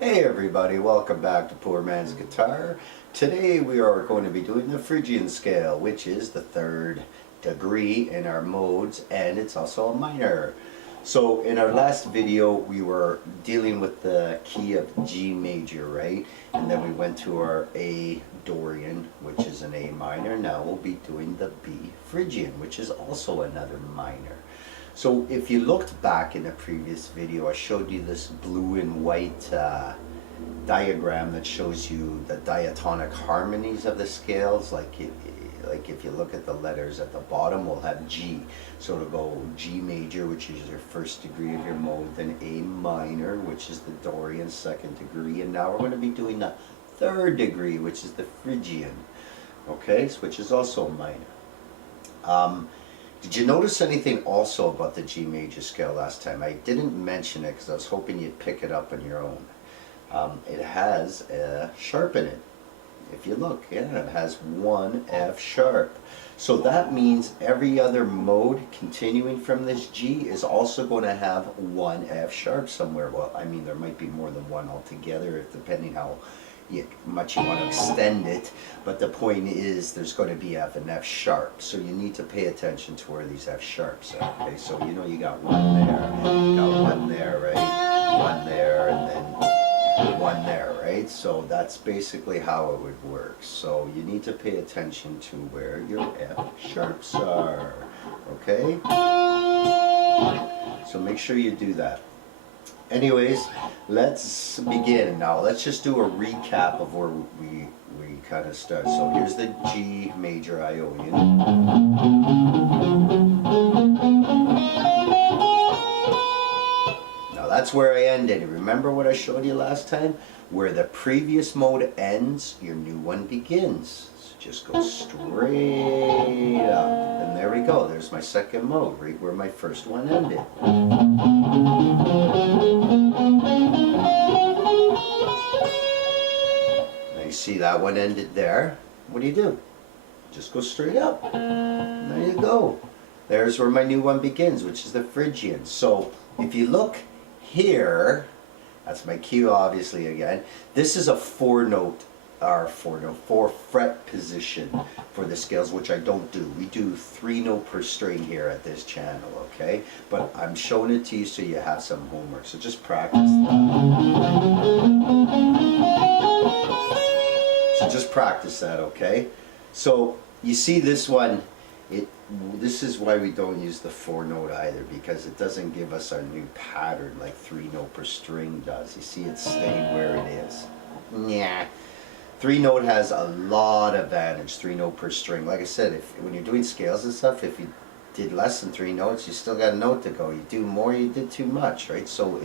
Hey everybody, welcome back to Poor Man's Guitar. Today we are going to be doing the Phrygian Scale, which is the third degree in our modes, and it's also a minor. So in our last video we were dealing with the key of G major, right? And then we went to our A Dorian, which is an A minor. Now we'll be doing the B Phrygian, which is also another minor. So if you looked back in the previous video, I showed you this blue and white diagram that shows you the diatonic harmonies of the scales. Like if you look at the letters at the bottom, we'll have G. So it'll go G major, which is your first degree of your mode, then A minor, which is the Dorian second degree, and now we're going to be doing the third degree, which is the Phrygian, okay, which is also minor. Did you notice anything also about the G major scale last time? I didn't mention it because I was hoping you'd pick it up on your own. It has a sharp in it. If you look, yeah, it has one F sharp. So that means every other mode continuing from this G is also going to have one F sharp somewhere. Well, I mean, there might be more than one altogether, depending how much you want to extend it, but the point is there's going to be an F sharp, so you need to pay attention to where these F sharps are. Okay, so you know you got one there, you got one there, right? One there, and then one there, right? So that's basically how it would work. So you need to pay attention to where your F sharps are, okay? So make sure you do that. Anyways, let's begin now. Let's just do a recap of where we kind of start. So here's the G major Ionian. Now that's where I ended. Remember what I showed you last time? Where the previous mode ends, your new one begins. So just go straight up. And there we go. There's my second mode, right where my first one ended. Now you see that one ended there. What do? Just go straight up. And there you go. There's where my new one begins, which is the Phrygian. So if you look here, that's my key obviously again. This is a four fret position for the scales, which I don't do. We do 3 note per string here at this channel, okay? But I'm showing it to you so you have some homework. So just practice that. So just practice that, okay? So you see this one, this is why we don't use the 4 note either, because it doesn't give us our new pattern like 3 note per string does. You see it's staying where it is. Yeah. 3 note has a lot of advantage, 3 note per string. Like I said, when you're doing scales and stuff, if you did less than 3 notes, you still got a note to go. You do more, you did too much, right? So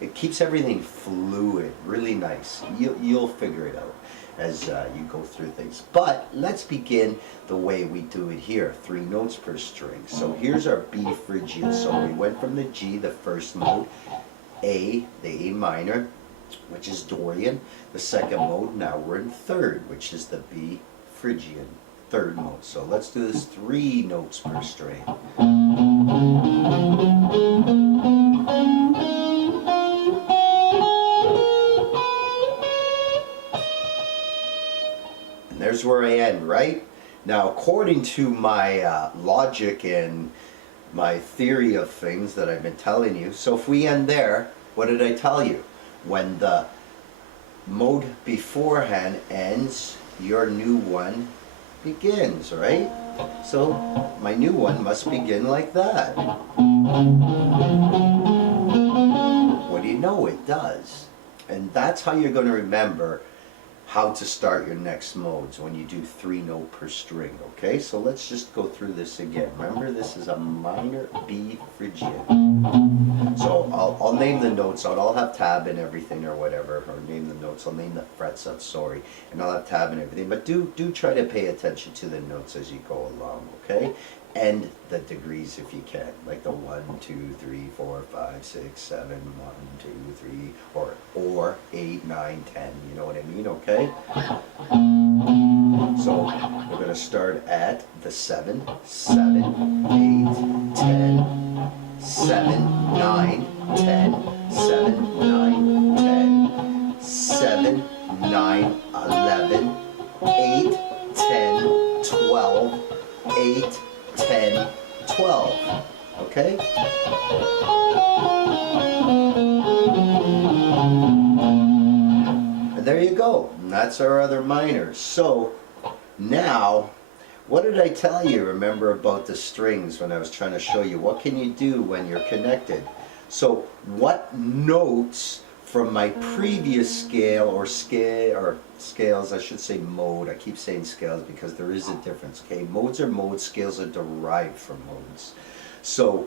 it keeps everything fluid, really nice. You'll figure it out as you go through things. But let's begin the way we do it here, 3 notes per string. So here's our B Phrygian. So we went from the G, the first note, A, the A minor, which is Dorian, the second mode. Now we're in third, which is the B Phrygian, third mode. So let's do this 3 notes per string. And there's where I end, right? Now, according to my logic and my theory of things that I've been telling you, so if we end there, what did I tell you? When the mode beforehand ends, your new one begins, right? So my new one must begin like that. What do you know? It does. And that's how you're going to remember how to start your next modes when you do 3 note per string, okay? So let's just go through this again. Remember, this is a minor B Phrygian. So I'll name the notes out. I'll have tab and everything or whatever, or name the notes. I'll name the frets out, sorry, and I'll have tab and everything. But do try to pay attention to the notes as you go along, okay? And the degrees if you can, like the 1, 2, 3, 4, 5, 6, 7, 1, 2, 3, or 8, 9, 10. You know what I mean? Okay. So we're going to start at the 7, 7, 8, 10, 7, 9, 10, 7, 9, 10. 9, 11, 8, 10, 12, 8, 10, 12. Okay? And there you go. And that's our other minor. So now, what did I tell you, remember, about the strings when I was trying to show you? What can you do when you're connected? So what notes from my previous scale or scales, I should say mode. I keep saying scales because there is a difference. Okay, modes are modes, scales are derived from modes. So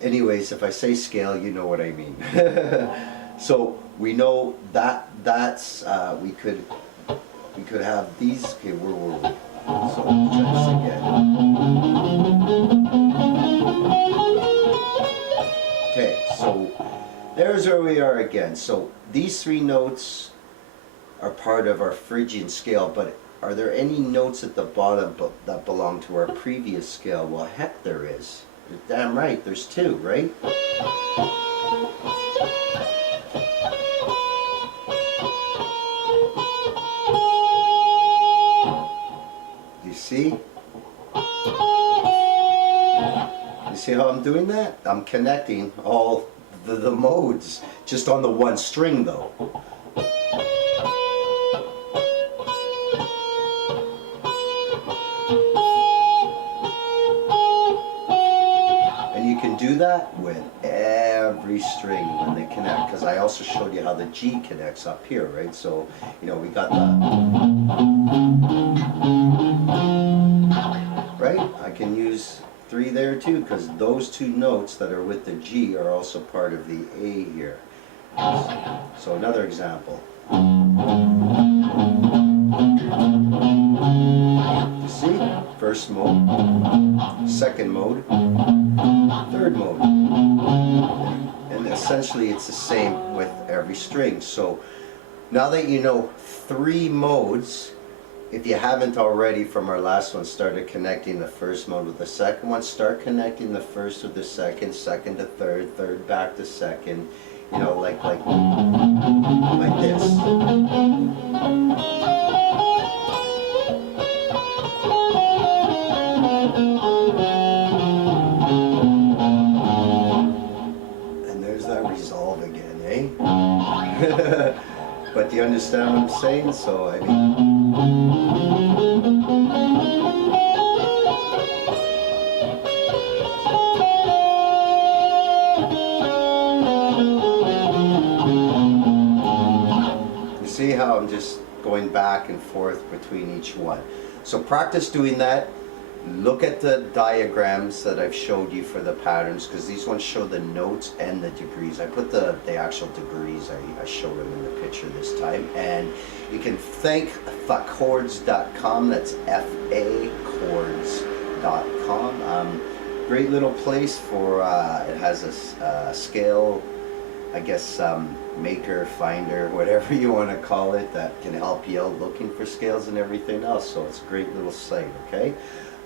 anyways, if I say scale, you know what I mean. So we know that we could have these. Okay, where were we? So let's try this again. Okay, so there's where we are again. So these three notes are part of our Phrygian scale, but are there any notes at the bottom that belong to our previous scale? Well, heck there is. You're damn right, there's two, right? You see? You see how I'm doing that? I'm connecting all the modes just on the one string though. And you can do that with every string when they connect, because I also showed you how the G connects up here, right? So, you know, we got the, right? I can use 3 there too, because those two notes that are with the G are also part of the A here. So another example. You see? First mode, second mode, third mode. And essentially it's the same with every string. So now that you know 3 modes, if you haven't already from our last one started connecting the first mode with the second one, start connecting the first with the second, second to third, third back to second, you know, like this. And there's that resolve again, eh? But do you understand what I'm saying? So, I mean, you see how I'm just going back and forth between each one. So practice doing that. Look at the diagrams that I've showed you for the patterns, because these ones show the notes and the degrees. I put the actual degrees, I showed them in the picture this time. And you can thank fachords.com, that's FA-chords.com. Great little place for, it has a scale, I guess, maker, finder, whatever you want to call it, that can help you out looking for scales and everything else. So it's a great little site, okay?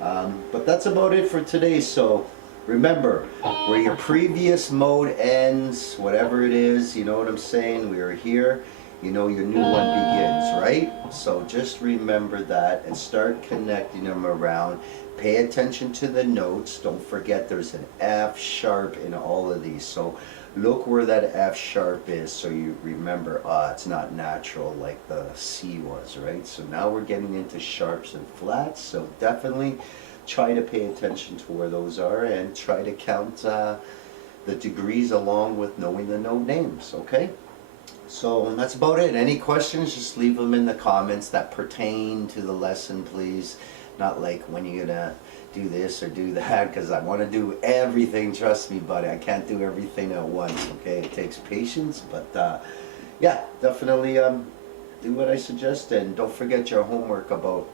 But that's about it for today. So remember, where your previous mode ends, whatever it is, you know what I'm saying, we are here, you know your new one begins, right? So just remember that and start connecting them around. Pay attention to the notes. Don't forget there's an F sharp in all of these. So look where that F sharp is, so you remember, it's not natural like the C was, right? So now we're getting into sharps and flats, so definitely try to pay attention to where those are and try to count the degrees along with knowing the note names, okay? So that's about it. Any questions, just leave them in the comments that pertain to the lesson, please. Not like when you're gonna do this or do that, because I want to do everything, trust me buddy, I can't do everything at once, okay? It takes patience, but yeah, definitely do what I suggest, and don't forget your homework about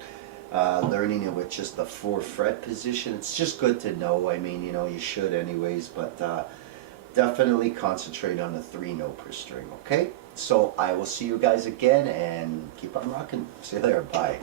learning it with just the 4 fret position. It's just good to know. I mean, you know, you should anyways, but definitely concentrate on the 3 note per string, okay? So I will see you guys again, and keep on rocking. See you later, bye.